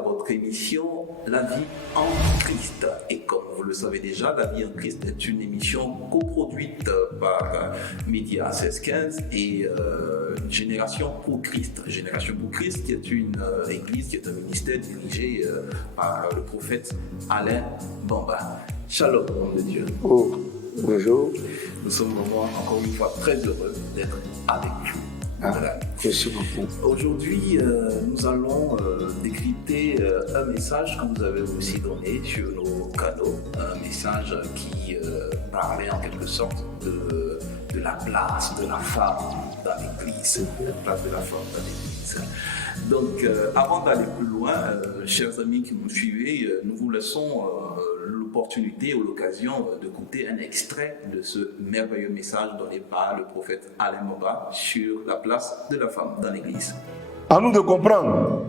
à votre émission La vie en Christ. Et comme vous le savez déjà, La vie en Christ est une émission coproduite par Média 1615 et Génération pour Christ. Génération pour Christ qui est une église, qui est un ministère dirigé par le prophète Alain Bamba. Shalom, homme de Dieu. Oh, bonjour. Nous sommes vraiment encore une fois très heureux d'être avec vous. Voilà. Merci beaucoup. Aujourd'hui, nous allons décrypter un message que vous avez aussi donné sur nos canaux, un message qui parlait en quelque sorte de la place de la femme dans l'Église, la place de la femme dans l'Église. Donc, avant d'aller plus loin, chers amis qui nous suivez, nous vous laissons l'opportunité ou l'occasion d'écouter un extrait de ce merveilleux message donné par le prophète Alain Bamba sur la place de la femme dans l'Église. À nous de comprendre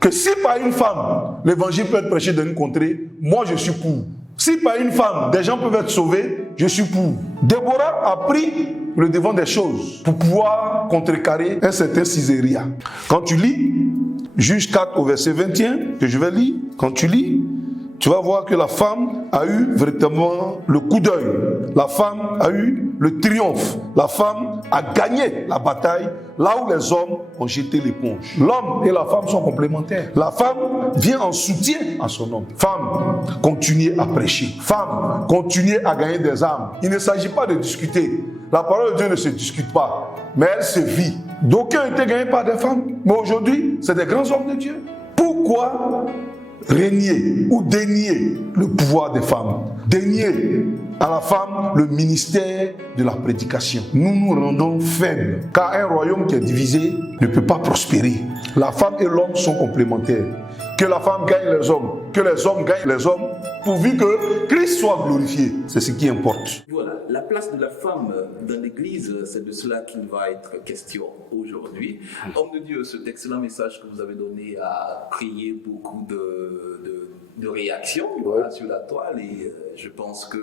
que si par une femme, l'évangile peut être prêché dans une contrée, moi je suis pour. Si par une femme, des gens peuvent être sauvés, je suis pour. Déborah a pris le devant des choses pour pouvoir contrecarrer un certain Ciséria. Quand tu lis Juge 4 au verset 21, que je vais lire, quand tu lis, tu vas voir que la femme a eu véritablement le coup d'œil. La femme a eu le triomphe. La femme a gagné la bataille là où les hommes ont jeté l'éponge. L'homme et la femme sont complémentaires. La femme vient en soutien à son homme. Femme, continuez à prêcher. Femme, continuez à gagner des âmes. Il ne s'agit pas de discuter. La parole de Dieu ne se discute pas, mais elle se vit. D'aucuns étaient gagnés par des femmes, mais aujourd'hui, c'est des grands hommes de Dieu. Pourquoi régner ou dénier le pouvoir des femmes, dénier à la femme le ministère de la prédication? Nous nous rendons faibles, car un royaume qui est divisé ne peut pas prospérer. La femme et l'homme sont complémentaires. Que la femme gagne les hommes, que les hommes gagnent les hommes, pourvu que Christ soit glorifié. C'est ce qui importe. Voilà, la place de la femme dans l'Église, c'est de cela qu'il va être question aujourd'hui. Homme de Dieu, cet excellent message que vous avez donné a créé beaucoup de réactions sur la toile et je pense que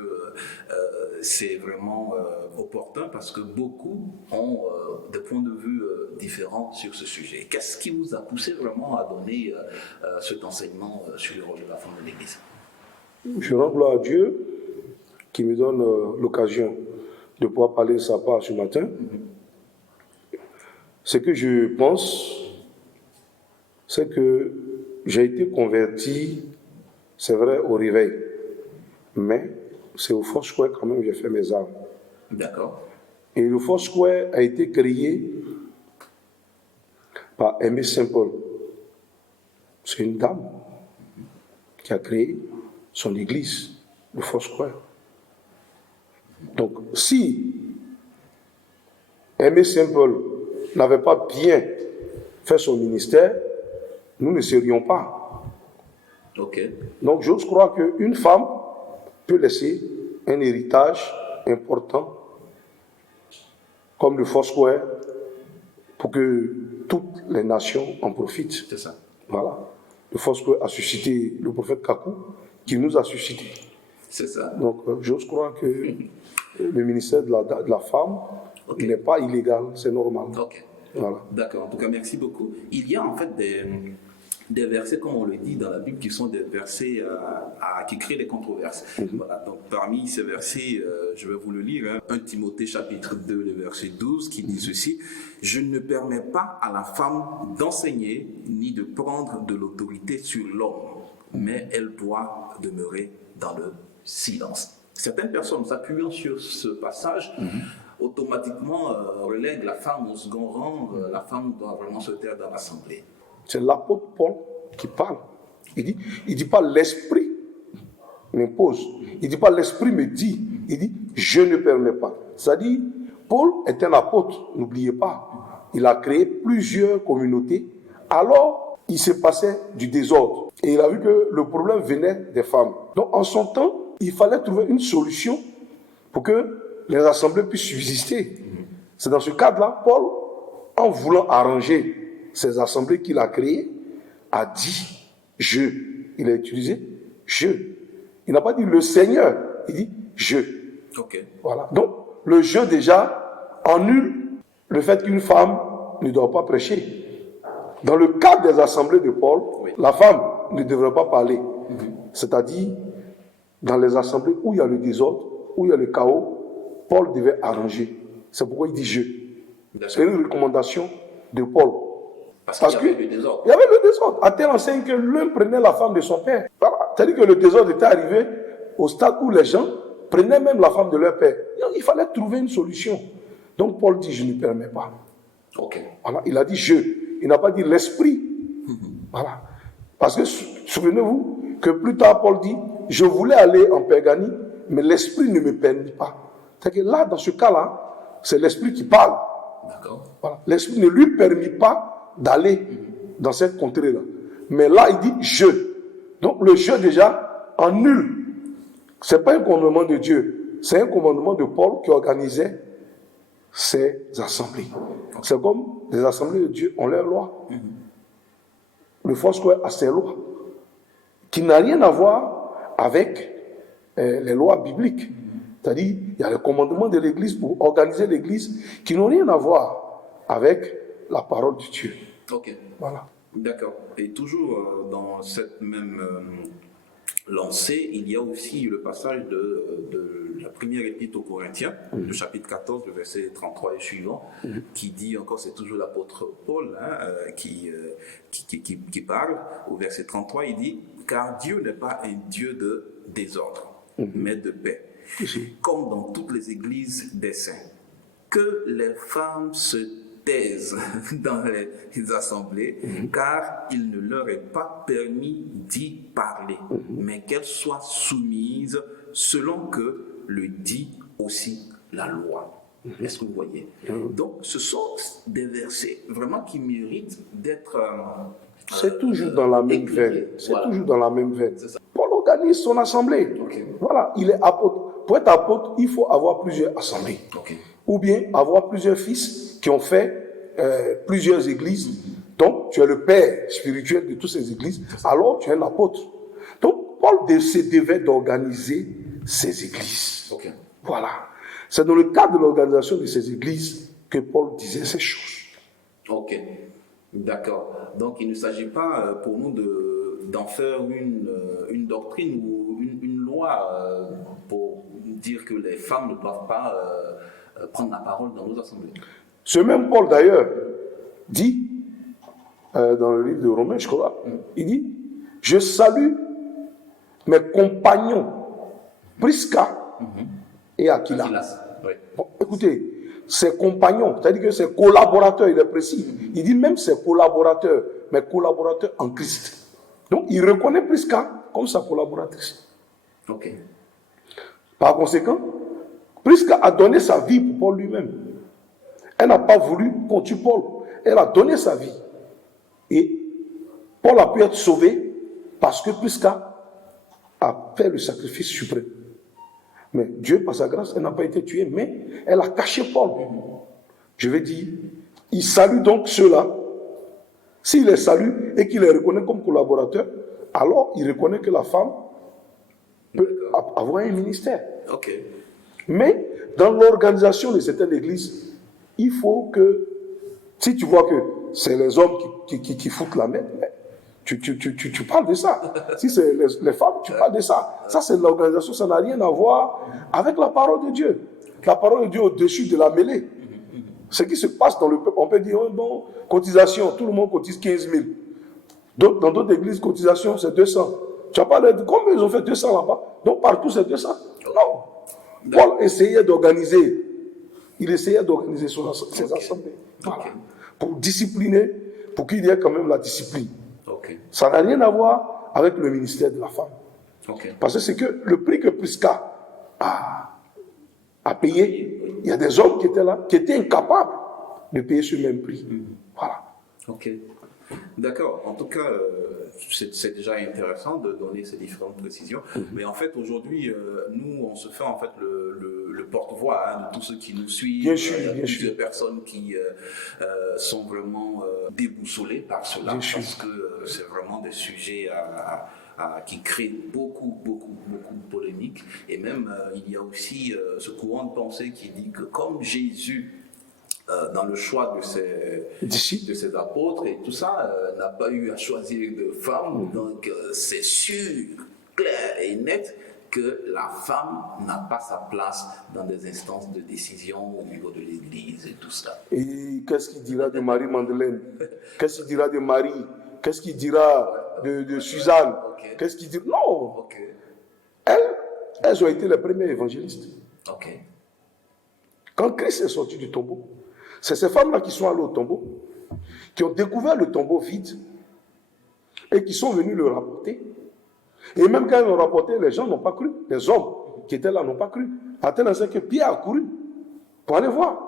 c'est vraiment opportun parce que beaucoup ont des points de vue différents sur ce sujet. Qu'est-ce qui vous a poussé vraiment à donner cet enseignement sur le rôle de la femme de l'Église? Je rends gloire à Dieu qui me donne l'occasion de pouvoir parler de sa part ce matin. Ce que je pense, c'est que j'ai été converti, c'est vrai, au réveil, mais c'est au Foursquare quand même que j'ai fait mes armes. D'accord. Et le Foursquare a été créé par Aimé Saint-Paul. C'est une dame qui a créé son église, le Foursquare. Donc, si Aimé Saint-Paul n'avait pas bien fait son ministère, nous ne serions pas. Okay. Donc, j'ose croire qu'une femme peut laisser un héritage important, comme le Foursquare, pour que toutes les nations en profitent. C'est ça. Voilà. Le Foursquare a suscité le prophète Kakou, qui nous a suscité. C'est ça. Donc, j'ose croire que le ministère de la femme n'est pas illégal, c'est normal. Ok. Voilà. D'accord. En tout cas, merci beaucoup. Il y a en fait des versets, comme on le dit dans la Bible, qui sont des versets qui créent des controverses. Voilà. Donc, parmi ces versets, je vais vous le lire. 1 Timothée chapitre 2, le verset 12, qui dit ceci: « Je ne permets pas à la femme d'enseigner ni de prendre de l'autorité sur l'homme, mais elle doit demeurer dans le silence. » Certaines personnes, s'appuyant sur ce passage, automatiquement relèguent la femme au second rang. La femme doit vraiment se taire dans l'assemblée. C'est l'apôtre Paul qui parle. Il dit pas l'esprit m'impose. Il dit pas l'esprit me dit. Il dit je ne permets pas. C'est-à-dire, Paul est un apôtre, n'oubliez pas. Il a créé plusieurs communautés. Alors, il s'est passé du désordre. Et il a vu que le problème venait des femmes. Donc, en son temps, il fallait trouver une solution pour que les assemblées puissent subsister. C'est dans ce cadre-là, Paul, en voulant arranger ces assemblées qu'il a créées, a dit « je ». Il a utilisé « je ». Il n'a pas dit « le Seigneur », il dit « je ». Okay. Voilà. Donc, le « je » déjà annule le fait qu'une femme ne doit pas prêcher. Dans le cadre des assemblées de Paul, la femme ne devrait pas parler. C'est-à-dire, dans les assemblées où il y a le désordre, où il y a le chaos, Paul devait arranger. C'est pourquoi il dit je. C'est une recommandation de Paul. Parce qu'il y avait le désordre. Il y avait le désordre. Athènes enseigne que l'un prenait la femme de son père. Voilà. C'est-à-dire que le désordre était arrivé au stade où les gens prenaient même la femme de leur père. Il fallait trouver une solution. Donc Paul dit, je ne permets pas. Voilà. Il a dit je. Il n'a pas dit l'esprit. Voilà. Parce que souvenez-vous que plus tard Paul dit, je voulais aller en Pérganie, mais l'esprit ne me permet pas. C'est-à-dire que là, dans ce cas-là, c'est l'esprit qui parle. Voilà. L'esprit ne lui permet pas d'aller dans cette contrée-là. Mais là, il dit je. Donc le je déjà annule. Ce n'est pas un commandement de Dieu, c'est un commandement de Paul qui organisait ces assemblées. C'est comme les assemblées de Dieu ont leurs lois. Le Foursquare a ses lois, qui n'a rien à voir avec les lois bibliques. C'est-à-dire, il y a les commandements de l'Église pour organiser l'Église qui n'ont rien à voir avec la parole de Dieu. Voilà. D'accord. Et toujours dans cette même lancée, il y a aussi le passage de la première épître aux Corinthiens, le chapitre 14, le verset 33 et suivant, qui dit encore, c'est toujours l'apôtre Paul qui parle. Au verset 33, il dit, car Dieu n'est pas un Dieu de désordre, mais de paix. Comme dans toutes les églises des saints, que les femmes se taisent dans les assemblées, car il ne leur est pas permis d'y parler, mais qu'elles soient soumises selon que le dit aussi la loi. Est-ce que vous voyez? Donc, ce sont des versets vraiment qui méritent d'être... c'est toujours dans la même veine. C'est toujours dans la même veine. Paul organise son assemblée. Voilà, il est apôtre. Pour être apôtre, il faut avoir plusieurs assemblées. Ou bien avoir plusieurs fils qui ont fait plusieurs églises. Donc, tu es le père spirituel de toutes ces églises. Alors, tu es un apôtre. Donc, Paul se devait d'organiser ces églises. Voilà. C'est dans le cadre de l'organisation de ces églises que Paul disait ces choses. D'accord. Donc, il ne s'agit pas pour nous d'en faire une doctrine ou une loi pour dire que les femmes ne doivent pas prendre la parole dans nos assemblées. Ce même Paul, d'ailleurs, dit, dans le livre de Romains, je crois, il dit, je salue mes compagnons, Prisca et Aquila. Bon, écoutez, ses compagnons, c'est-à-dire que ses collaborateurs, il est précis. Il dit même ses collaborateurs, mes collaborateurs en Christ. Donc, il reconnaît Prisca comme sa collaboratrice. Par conséquent, Prisca a donné sa vie pour Paul lui-même. Elle n'a pas voulu qu'on tue Paul. Elle a donné sa vie. Et Paul a pu être sauvé parce que Prisca a fait le sacrifice suprême. Mais Dieu, par sa grâce, elle n'a pas été tuée, mais elle a caché Paul. Je vais dire, il salue donc ceux-là. S'il les salue et qu'il les reconnaît comme collaborateurs, alors il reconnaît que la femme peut avoir un ministère. Mais dans l'organisation de certaines églises, il faut que, si tu vois que c'est les hommes qui foutent la merde, tu parles de ça. Si c'est les femmes, tu parles de ça. Ça, c'est l'organisation, ça n'a rien à voir avec la parole de Dieu. La parole de Dieu au-dessus de la mêlée. Ce qui se passe dans le peuple, on peut dire, oh, bon, cotisation, tout le monde cotise 15 000. Dans d'autres églises, cotisation, c'est 200. Tu n'as pas l'air de combien ils ont fait 200 là-bas? Donc partout, c'est 200. Non. Paul essayait d'organiser. Il essayait d'organiser ses assemblées. Voilà. Pour discipliner, pour qu'il y ait quand même la discipline. Ça n'a rien à voir avec le ministère de la femme. Parce que c'est que le prix que Prisca a payé, il y a des hommes qui étaient là, qui étaient incapables de payer ce même prix. Voilà. D'accord. En tout cas, c'est déjà intéressant de donner ces différentes précisions. Mais en fait, aujourd'hui, nous, on se fait en fait le porte-voix de tous ceux qui nous suivent. Bien sûr, il y a plusieurs personnes qui sont vraiment déboussolées par cela, parce que c'est vraiment des sujets qui créent beaucoup de polémiques. Et même, il y a aussi ce courant de pensée qui dit que comme Jésus dans le choix de ses apôtres et tout ça, n'a pas eu à choisir de femme. Donc, c'est sûr, clair et net que la femme n'a pas sa place dans des instances de décision au niveau de l'Église et tout ça. Et qu'est-ce qu'il dira de Marie-Madeleine? Qu'est-ce qu'il dira de Marie? Qu'est-ce qu'il dira de Suzanne? Okay. Qu'est-ce qu'il dira? Non. Okay. Elles ont été les premières évangélistes. Okay. Quand Christ est sorti du tombeau, c'est ces femmes-là qui sont allées au tombeau, qui ont découvert le tombeau vide et qui sont venues le rapporter. Et même quand ils l'ont rapporté, les gens n'ont pas cru. Les hommes qui étaient là n'ont pas cru. À tel instant que Pierre a couru pour aller voir.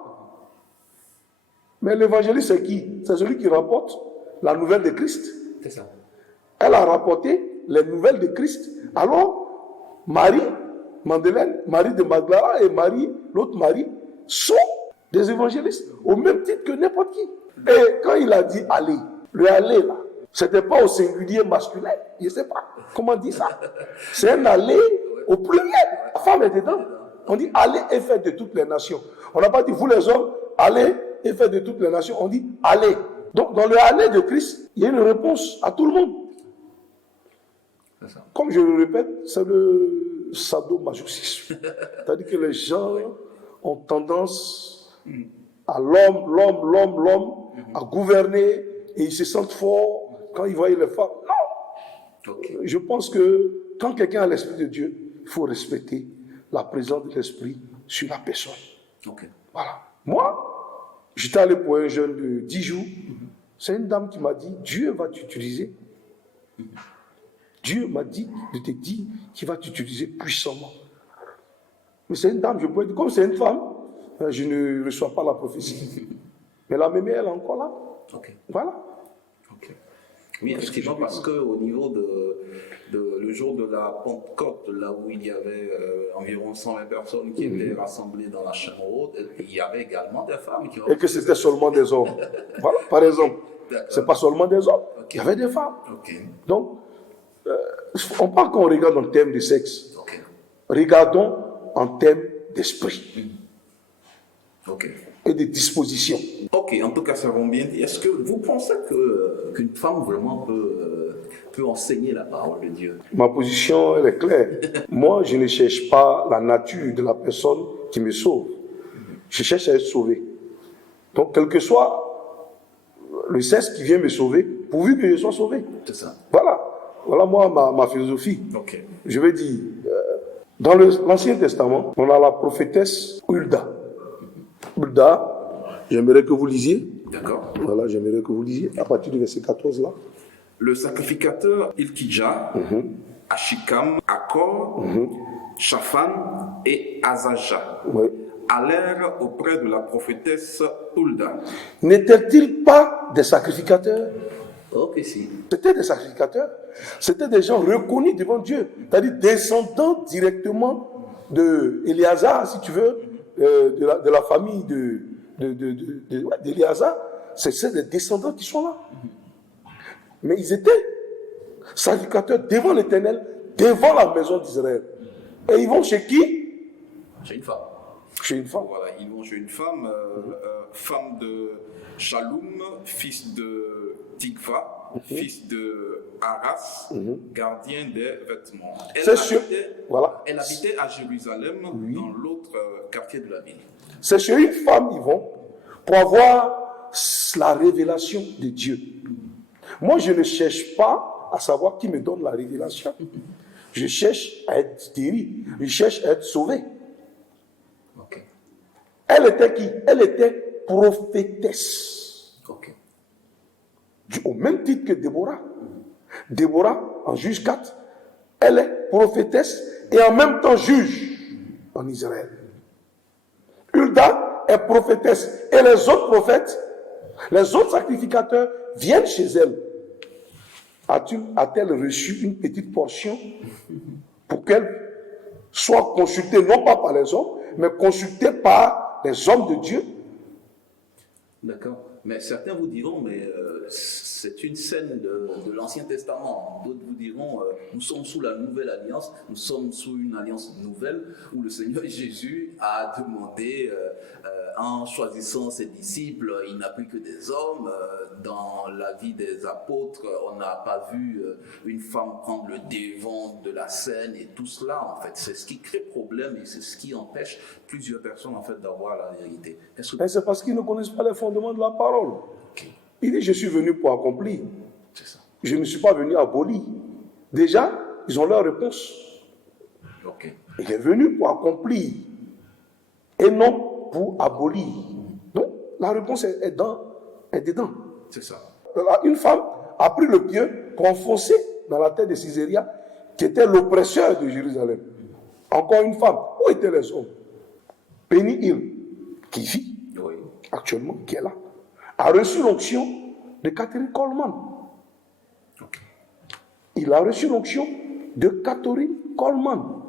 Mais l'évangéliste, c'est qui? C'est celui qui rapporte la nouvelle de Christ. C'est ça. Elle a rapporté les nouvelles de Christ. Alors, Marie-Madeleine, Marie de Magdala et l'autre Marie, sont des évangélistes, au même titre que n'importe qui. Et quand il a dit aller, le aller là, c'était pas au singulier masculin, je ne sais pas comment on dit ça. C'est un aller au pluriel. La femme est dedans. On dit aller et faire de toutes les nations. On n'a pas dit vous les hommes, allez et faire de toutes les nations. On dit aller. Donc dans le aller de Christ, il y a une réponse à tout le monde. Comme je le répète, c'est le sadomasochisme. C'est-à-dire que les gens ont tendance à l'homme, à gouverner, et ils se sentent forts quand ils voient les femmes. Non. Okay. Je pense que quand quelqu'un a l'Esprit de Dieu, il faut respecter la présence de l'Esprit sur la personne. Okay. Voilà. Moi, j'étais allé pour un jeûne de 10 jours. C'est une dame qui m'a dit, Dieu va t'utiliser. Dieu m'a dit de te dire qu'il va t'utiliser puissamment. Mais c'est une dame, je pourrais dire, comme c'est une femme, je ne reçois pas la prophétie. Mais la mémé, elle est encore là. Okay. Voilà. Okay. Oui, effectivement, parce qu'au niveau le jour de la Pentecôte, là où il y avait environ 120 personnes qui étaient rassemblées dans la chambre haute, il y avait également des femmes qui ont... Et que c'était seulement des hommes. Voilà, par exemple. C'est pas seulement des hommes. Okay. Il y avait des femmes. Okay. Donc, on parle qu'on regarde en termes de sexe. Okay. Regardons en termes d'esprit. Okay. Et de disposition. Ok, en tout cas, ça va bien dit. Est-ce que vous pensez qu'une femme vraiment peut enseigner la parole de Dieu? Ma position, elle est claire. Moi, je ne cherche pas la nature de la personne qui me sauve. Je cherche à être sauvé. Donc, quel que soit le sexe qui vient me sauver, pourvu que je sois sauvé. C'est ça. Voilà moi, ma philosophie. Okay. Je vais dire, dans l'Ancien Testament, on a la prophétesse Hulda. Hulda, j'aimerais que vous lisiez. D'accord. Voilà, j'aimerais que vous lisiez, à partir du verset 14 là. Le sacrificateur Ilkidja, Ashikam, Akor, Shaphan et Azaja allèrent auprès de la prophétesse Hulda. N'étaient-ils pas des sacrificateurs? Ok, si. C'était des sacrificateurs. C'était des gens reconnus devant Dieu. C'est-à-dire descendants directement de Éléazar, si tu veux, de la famille d'Éléazar. C'est des descendants qui sont là. Mais ils étaient sacrificateurs devant l'Éternel, devant la maison d'Israël. Et ils vont chez qui? Chez une femme. Chez une femme. Voilà, ils vont chez une femme, femme de Shaloum, fils de Tikva, fils de Aras, gardien des vêtements. Elle habitait à Jérusalem, dans l'autre quartier de la ville. C'est chez une femme, ils vont, pour avoir la révélation de Dieu. Moi, je ne cherche pas à savoir qui me donne la révélation. Je cherche à être guéri. Je cherche à être sauvé. Okay. Elle était qui? Elle était prophétesse. Okay. Au même titre que Déborah. Déborah, en juge 4, elle est prophétesse et en même temps juge en Israël. Hulda est prophétesse et les autres prophètes, les autres sacrificateurs viennent chez elle. A-t-elle reçu une petite portion pour qu'elle soit consultée non pas par les hommes, mais consultée par les hommes de Dieu? D'accord. Mais certains vous diront, mais c'est une scène de l'Ancien Testament. D'autres vous diront, nous sommes sous la nouvelle alliance, nous sommes sous une alliance nouvelle où le Seigneur Jésus a demandé en choisissant ses disciples, il n'a pris que des hommes. Dans la vie des apôtres, on n'a pas vu une femme prendre le devant de la scène et tout cela, en fait. C'est ce qui crée problème et c'est ce qui empêche plusieurs personnes, en fait, d'avoir la vérité. Mais c'est parce qu'ils ne connaissent pas les fondements de la parole. Okay. Il dit, je suis venu pour accomplir. C'est ça. Je ne suis pas venu abolir. Déjà, ils ont leur réponse. Okay. Il est venu pour accomplir et non pour abolir. Donc, la réponse est dedans. C'est ça. Une femme a pris le pieu pour enfoncer dans la tête de Césaria, qui était l'oppresseur de Jérusalem. Encore une femme. Où étaient les hommes? Penny Hill, qui vit actuellement, qui est là, a reçu l'onction de Catherine Coleman. Okay. Il a reçu l'onction de Catherine Coleman.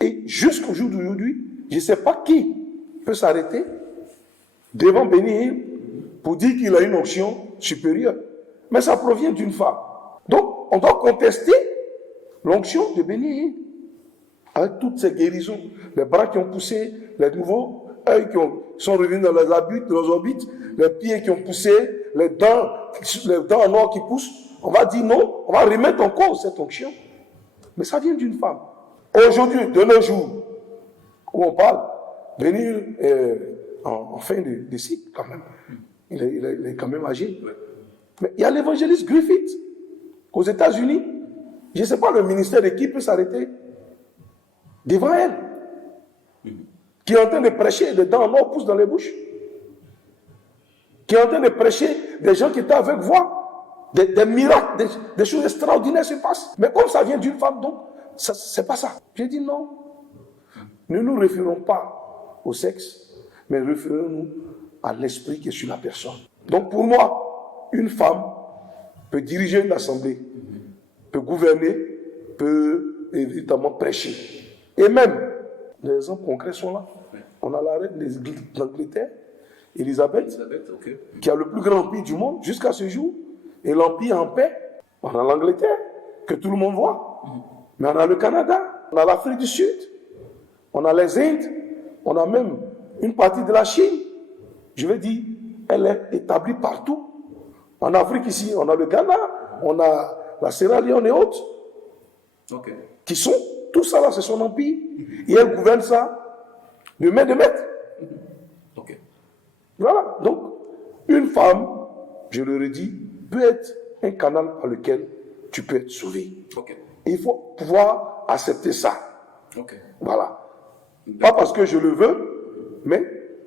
Et jusqu'au jour d'aujourd'hui, je ne sais pas qui peut s'arrêter devant Benny Hill pour dire qu'il a une onction supérieure. Mais ça provient d'une femme. Donc, on doit contester l'onction de Benny Hill. Avec toutes ces guérisons, les bras qui ont poussé, les nouveaux œils qui sont revenus dans les orbites, les pieds qui ont poussé, les dents en or qui poussent, on va dire non, on va remettre en cause cette onction. Mais ça vient d'une femme. Aujourd'hui, de nos jours, où on parle, Benny en fin de cycle quand même. Il est quand même âgé. Mais il y a l'évangéliste Griffith aux États-Unis. Je ne sais pas le ministère de qui peut s'arrêter devant elle, qui est en train de prêcher, les dents en or poussent dans les bouches, qui est en train de prêcher des gens qui étaient avec voix, des miracles, des choses extraordinaires se passent. Mais comme ça vient d'une femme, donc, c'est pas ça. J'ai dit non. Ne nous référons pas au sexe, mais référons-nous à l'esprit qui est sur la personne. Donc pour moi, une femme peut diriger une assemblée, peut gouverner, peut évidemment prêcher. Et même, les exemples concrets sont là. On a la reine d'Angleterre, Elisabeth, okay, qui a le plus grand empire du monde jusqu'à ce jour, et l'empire en paix. On a l'Angleterre, que tout le monde voit. Mais on a le Canada, on a l'Afrique du Sud, on a les Indes, on a même une partie de la Chine. Je veux dire, elle est établie partout. En Afrique ici, on a le Ghana, on a la Sierra Leone et autres, okay, qui sont, tout ça là, c'est son empire. Et elle gouverne ça de main de maître. Okay. Voilà, donc, une femme, je le redis, peut être un canal par lequel tu peux être sauvé. Okay. Il faut pouvoir accepter ça. Okay. Voilà. Pas parce que je le veux, mais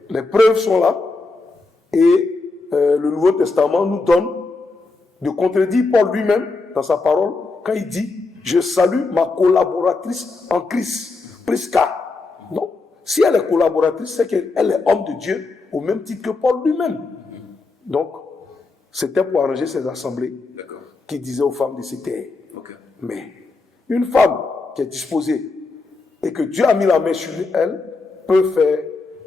les preuves sont là. Et le Nouveau Testament nous donne de contredire Paul lui-même dans sa parole quand il dit « Je salue ma collaboratrice en Christ, Prisca ». Non. Si elle est collaboratrice, c'est qu'elle est homme de Dieu au même titre que Paul lui-même. Donc, c'était pour arranger ces assemblées qui disaient aux femmes de se taire. Okay. Mais une femme qui est disposée et que Dieu a mis la main sur elle peut faire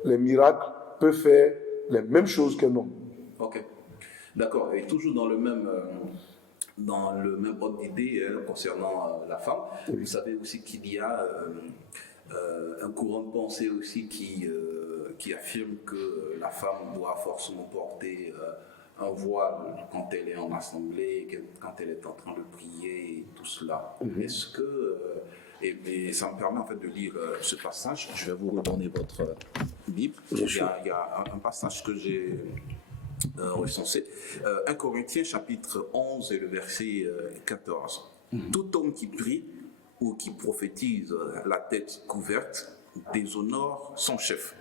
les miracles, peut faire les mêmes choses qu'un homme. Ok. D'accord. Et toujours dans le même ordre d'idée concernant la femme, vous savez aussi qu'il y a un courant de pensée aussi qui affirme que la femme doit forcément porter un voile quand elle est en assemblée, quand elle est en train de prier et tout cela. Est-ce que... et ça me permet en fait de lire ce passage. Je vais vous redonner votre Bible. Il y a un passage que j'ai recensé. 1 Corinthiens chapitre 11 et le verset 14. Tout homme qui prie ou qui prophétise la tête couverte déshonore son chef.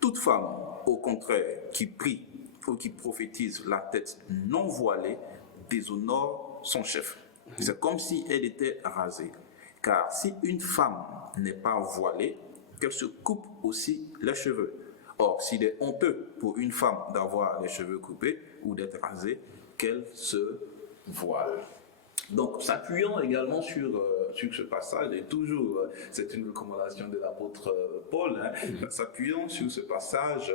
Toute femme, au contraire, qui prie ou qui prophétise la tête non voilée déshonore son chef. C'est comme si elle était rasée. Car si une femme n'est pas voilée, qu'elle se coupe aussi les cheveux. Or, s'il est honteux pour une femme d'avoir les cheveux coupés ou d'être rasée, qu'elle se voile. Donc, s'appuyant également sur ce passage, et toujours, c'est une recommandation de l'apôtre Paul, s'appuyant sur ce passage,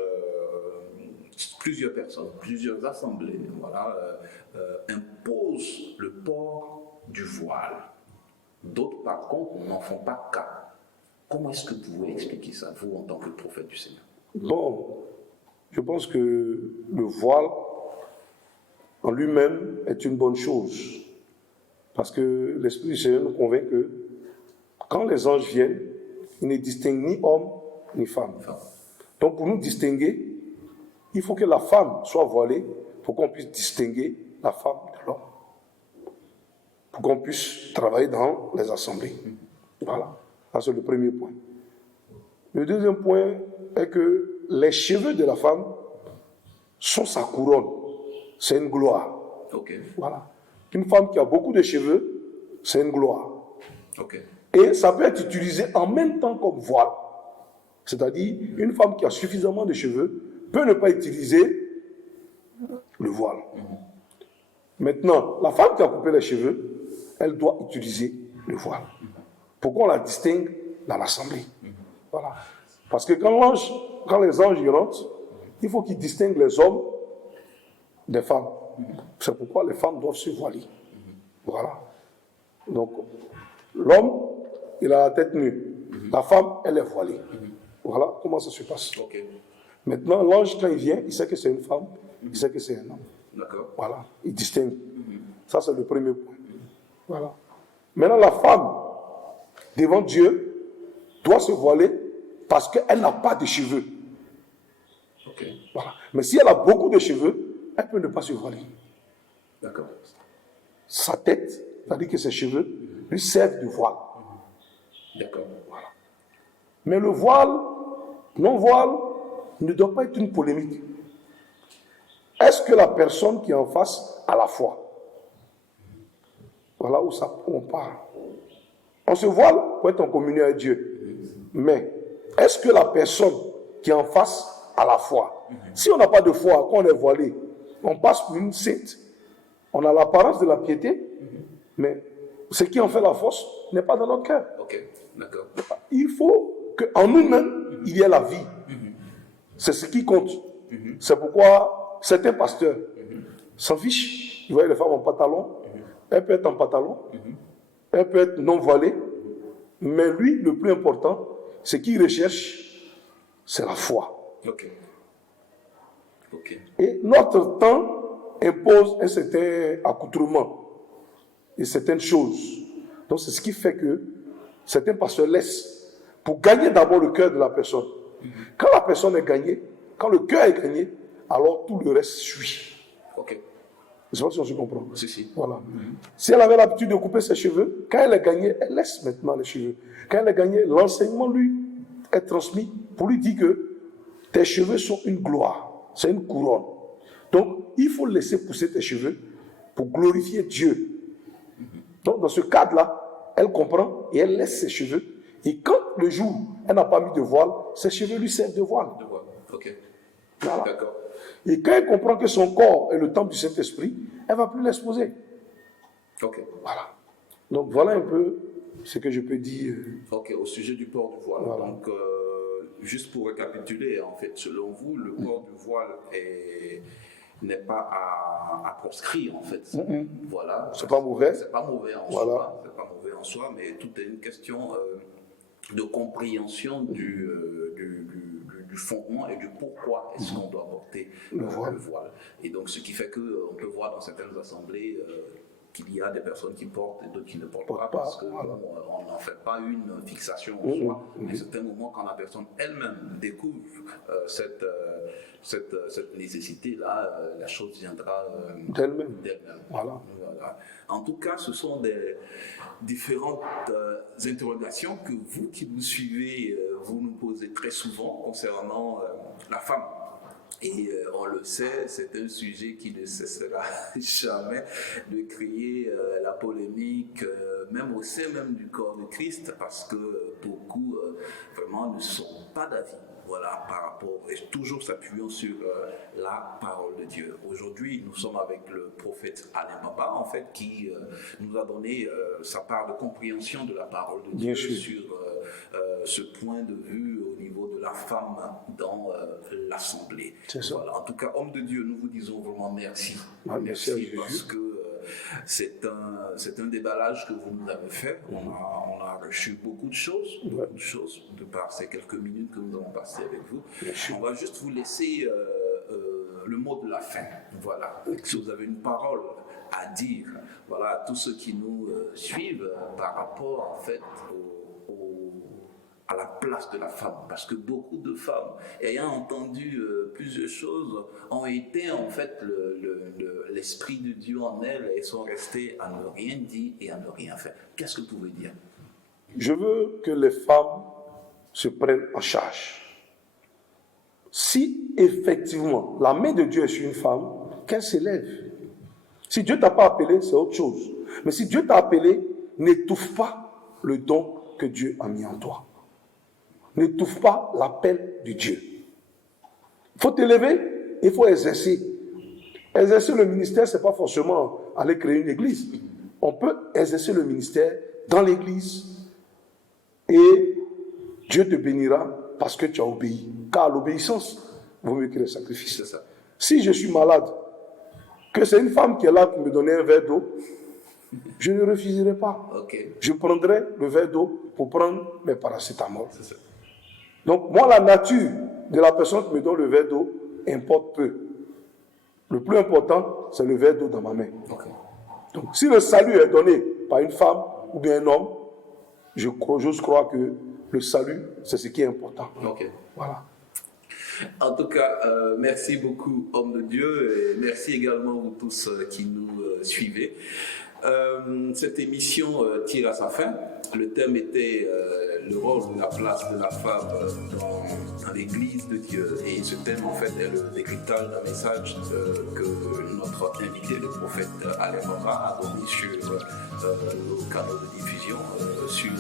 plusieurs personnes, plusieurs assemblées, voilà, imposent le port du voile. D'autres, par contre, n'en font pas cas. Comment est-ce que vous pouvez expliquer ça, vous, en tant que prophète du Seigneur? Bon, je pense que le voile en lui-même est une bonne chose. Parce que l'Esprit du Seigneur nous convainc que quand les anges viennent, ils ne distinguent ni homme ni femme. Donc pour nous distinguer, il faut que la femme soit voilée pour qu'on puisse distinguer la femme de l'homme. Pour qu'on puisse travailler dans les assemblées. Voilà, ça c'est le premier point. Le deuxième point est que les cheveux de la femme sont sa couronne. C'est une gloire. Ok. Voilà. Une femme qui a beaucoup de cheveux, c'est une gloire. Ok. Et ça peut être utilisé en même temps comme voile. C'est-à-dire, une femme qui a suffisamment de cheveux peut ne pas utiliser le voile. Maintenant, la femme qui a coupé les cheveux, elle doit utiliser le voile. Pourquoi on la distingue dans l'assemblée? Voilà. Parce que quand les anges y rentrent, il faut qu'ils distinguent les hommes des femmes. C'est pourquoi les femmes doivent se voiler. Voilà. Donc, l'homme, il a la tête nue. La femme, elle est voilée. Voilà comment ça se passe. Ok. Maintenant, l'ange, quand il vient, il sait que c'est une femme, il sait que c'est un homme. D'accord. Voilà, il distingue. Ça, c'est le premier point. Voilà. Maintenant, la femme, devant Dieu, doit se voiler parce qu'elle n'a pas de cheveux. Ok. Voilà. Mais si elle a beaucoup de cheveux, elle peut ne pas se voiler. D'accord. Sa tête, c'est-à-dire que ses cheveux, lui servent de voile. D'accord. Voilà. Mais le voile, non-voile, ne doit pas être une polémique. Est-ce que la personne qui est en face a la foi? Voilà où on part. On se voile pour être en communion avec Dieu. Mais est-ce que la personne qui est en face a la foi? Si on n'a pas de foi, quand on est voilé, on passe pour une sainte. On a l'apparence de la piété, mais ce qui en fait la force n'est pas dans notre cœur. Ok. D'accord. Il faut qu'en nous-mêmes, il y ait la vie. C'est ce qui compte. C'est pourquoi certains pasteurs s'en fichent. Ils voient les femmes en pantalon. Elle peut être en pantalon. Elle peut être non voilée. Mais lui, le plus important, ce qu'il recherche, c'est la foi. Ok. Ok. Et notre temps impose un certain accoutrement et certaines choses. Donc c'est ce qui fait que certains pasteurs laissent pour gagner d'abord le cœur de la personne. Quand la personne est gagnée, quand le cœur est gagné, alors tout le reste suit. Ok. Je ne sais pas si on se comprend. Si. Voilà. Si elle avait l'habitude de couper ses cheveux, quand elle est gagnée, elle laisse maintenant les cheveux. Quand elle est gagnée, l'enseignement lui est transmis pour lui dire que tes cheveux sont une gloire, c'est une couronne. Donc, il faut laisser pousser tes cheveux pour glorifier Dieu. Donc, dans ce cadre-là, elle comprend et elle laisse ses cheveux. Et quand le jour, elle n'a pas mis de voile, ses cheveux lui servent de voile. De voile. Ok. Voilà. D'accord. Et quand elle comprend que son corps est le temple du Saint-Esprit, elle ne va plus l'exposer. Ok. Voilà. Donc, voilà un peu ce que je peux dire. Ok, au sujet du port du voile. Voilà. Donc, juste pour récapituler, en fait, selon vous, le port du voile n'est pas à proscrire, en fait. Voilà. C'est pas mauvais. C'est pas mauvais en Voilà. soi. C'est pas mauvais en soi, mais tout est une question de compréhension du fondement et du pourquoi est-ce qu'on doit porter le voile. Et donc, ce qui fait qu'on peut voir dans certaines assemblées qu'il y a des personnes qui portent et d'autres qui ne portent pas, parce qu'on n'en fait pas une fixation en soi. Mais à un certain moment, quand la personne elle-même découvre cette nécessité-là, la chose viendra D'elle-même. Voilà. En tout cas, ce sont des différentes interrogations que vous qui nous suivez, vous nous posez très souvent concernant la femme. Et on le sait, c'est un sujet qui ne cessera jamais de créer la polémique, même au sein même du corps de Christ, parce que beaucoup vraiment ne sont pas d'avis. Voilà, par rapport, et toujours s'appuyant sur la parole de Dieu. Aujourd'hui, nous sommes avec le prophète Alain Papa, en fait, qui nous a donné sa part de compréhension de la parole de Dieu sur ce point de vue au niveau de la femme dans l'assemblée. Voilà. En tout cas, homme de Dieu, nous vous disons vraiment merci. Merci parce que c'est un déballage que vous nous avez fait. On a reçu beaucoup de choses, de par ces quelques minutes que nous avons passées avec vous. On va juste vous laisser le mot de la fin. Voilà. Si vous avez une parole à dire, voilà, à tous ceux qui nous suivent par rapport en fait à la place de la femme, parce que beaucoup de femmes, ayant entendu plusieurs choses, ont été en fait l'esprit de Dieu en elles et sont restées à ne rien dire et à ne rien faire. Qu'est-ce que vous pouvez dire? Je veux que les femmes se prennent en charge. Si effectivement la main de Dieu est sur une femme, qu'elle s'élève. Si Dieu ne t'a pas appelé, c'est autre chose. Mais si Dieu t'a appelé, n'étouffe pas le don que Dieu a mis en toi. N'étouffe pas l'appel de Dieu. Il faut t'élever, il faut exercer. Exercer le ministère, ce n'est pas forcément aller créer une église. On peut exercer le ministère dans l'église et Dieu te bénira parce que tu as obéi. Car l'obéissance vaut mieux que le sacrifice. C'est ça. Si je suis malade, que c'est une femme qui est là pour me donner un verre d'eau, je ne refuserai pas. Okay. Je prendrai le verre d'eau pour prendre mes paracétamol. C'est ça. Donc, moi, la nature de la personne qui me donne le verre d'eau importe peu. Le plus important, c'est le verre d'eau dans ma main. Okay. Donc, si le salut est donné par une femme ou bien un homme, j'ose croire que le salut, c'est ce qui est important. Okay. Voilà. En tout cas, merci beaucoup, homme de Dieu, et merci également vous tous qui nous suivez. Cette émission tire à sa fin. Le thème était le rôle ou la place de la femme dans l'église de Dieu. Et ce thème, en fait, est le décryptage d'un message que notre invité, le prophète Alain Mora, a donné sur nos canaux de diffusion, sur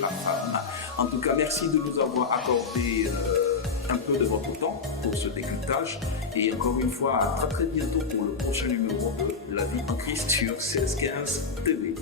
la femme. En tout cas, merci de nous avoir accordé un peu de votre temps pour ce décryptage. Et encore une fois, à très très bientôt pour le prochain numéro de La Vie en Christ sur CS15 TV.